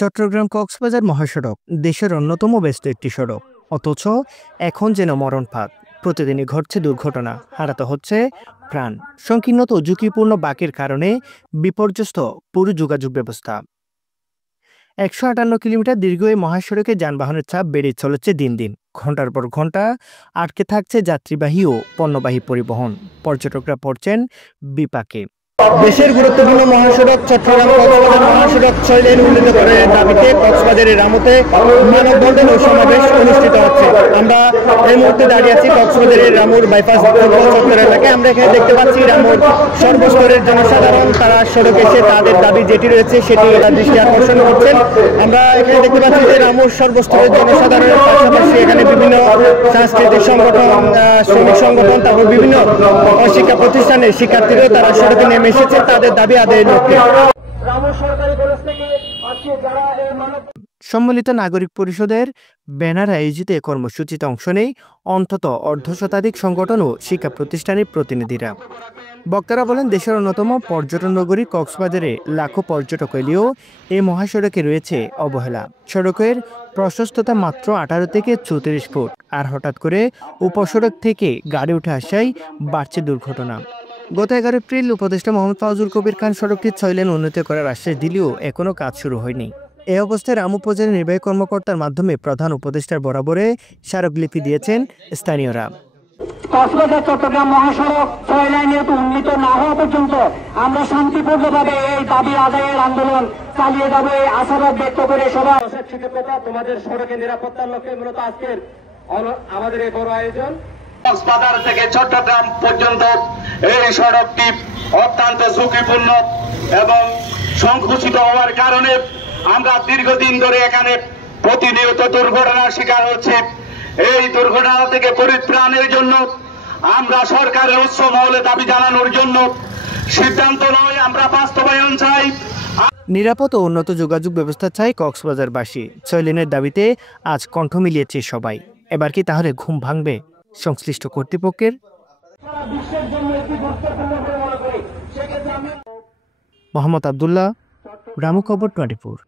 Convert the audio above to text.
চট্টগ্রাম কক্সবাজার মহাসড়ক দেশের অন্যতম ব্যস্ত একটি সড়ক, অথচ এখন যেন মরণ ফাঁদ। প্রতিদিনই ঘটছে দুর্ঘটনা, হারাতে হচ্ছে প্রাণ। সংকীর্ণতা ও ঝুঁকিপূর্ণ বাঁকের কারণে বিপর্যস্ত পুরো যোগাযোগ ব্যবস্থা। ১৫৮ কিলোমিটার দীর্ঘ এই মহাসড়কে যানবাহনের চাপ বেড়ে চলেছে দিন দিন। ঘন্টার পর ঘন্টা আটকে থাকছে যাত্রীবাহী ও পণ্যবাহী পরিবহন। পর্যটকরা পড়ছেন বিপাকে। দেশের গুরুত্বপূর্ণ মহাসড়ক চট্টগ্রাম কক্সবাজার মহাসড়ক 6 লেন উন্নীত করার দাবিতে কক্সবাজারের রামুতে মানববন্ধন ও সমাবেশ অনুষ্ঠিত হচ্ছে। আমরা এই মুহূর্তে দাঁড়িয়ে আছি কক্সবাজারের রামুর বাইপাস চত্বর এলাকায়। আমরা এখানে দেখতে পাচ্ছি রামুর সর্বস্তরের জনসাধারণ তারা সড়কে এসে তাদের দাবি যেটি রয়েছে সেটি দৃষ্টি আকর্ষণ করছেন। আমরা এখানে দেখতে পাচ্ছি যে রামুর সর্বস্তরের জনসাধারণের পাশাপাশি এখানে বিভিন্ন সাংস্কৃতিক সংগঠন, শ্রমিক সংগঠন, তারপর বিভিন্ন শিক্ষা প্রতিষ্ঠানের শিক্ষার্থীরাও তারা সড়কে নেমে এসেছে তাদের দাবি আদায়ের লক্ষ্যে। সম্মিলিত নাগরিক পরিষদের ব্যানার আয়োজিত এ কর্মসূচিতে অংশ নেই অন্তত অর্ধশতাধিক সংগঠন ও শিক্ষা প্রতিষ্ঠানের প্রতিনিধিরা। বক্তারা বলেন, দেশের অন্যতম পর্যটন নগরী কক্সবাজারে লাখো পর্যটক এলেও এই মহাসড়কে রয়েছে অবহেলা। সড়কের প্রশস্ততা মাত্র 18 থেকে 34 ফুট, আর হঠাৎ করে উপসড়ক থেকে গাড়ি উঠে আসায় বাড়ছে দুর্ঘটনা। গত 11 এপ্রিল উপদেষ্টা মোহাম্মদ ফাউজুল কবির খান সড়কটি 6 লেন উন্নত করার আশ্বাস দিলেও এখনও কাজ শুরু হয়নি। এ অবস্থায় রামু উপজেলা নির্বাহী কর্মকর্তার মাধ্যমে প্রধান উপদেষ্টার বরাবরে স্মারকলিপি দিয়েছেন স্থানীয়রা। কক্সবাজার চট্টগ্রাম মহাসড়ক 6 লেনে উন্নীত না হওয়া পর্যন্ত আমরা শান্তিপূর্ণভাবে এই দাবি আদায়ের আন্দোলন চালিয়ে যাব, এই আশাবাদ ব্যক্ত করে সবাই তোমাদের সড়কের নিরাপত্তার লক্ষ্যে মূলত আজকের আমাদের এই বড় আয়োজন। কক্সবাজার থেকে চট্টগ্রাম পর্যন্ত এই সড়কটি অত্যন্ত ঝুঁকিপূর্ণ এবং সংকুচিত হওয়ার কারণে আমরা দীর্ঘদিন ধরে এখানে প্রতিনিয়ত দুর্ঘটনার শিকার হচ্ছে। এই দুর্ঘটনা থেকে পরিত্রাণের জন্য আমরা সরকারের উচ্চ মহলে দাবি জানানোর জন্য সিদ্ধান্ত নয়, আমরা বাস্তবায়ন চাই। নিরাপদ ও উন্নত যোগাযোগ ব্যবস্থা চাই কক্সবাজারবাসী। 6 লেনের দাবিতে আজ কণ্ঠ মিলিয়েছে সবাই। এবার কি তাহলে ঘুম ভাঙবে সংশ্লিষ্ট কর্তৃপক্ষের? মোহাম্মদ আবদুল্লাহ, রামু খবর 24।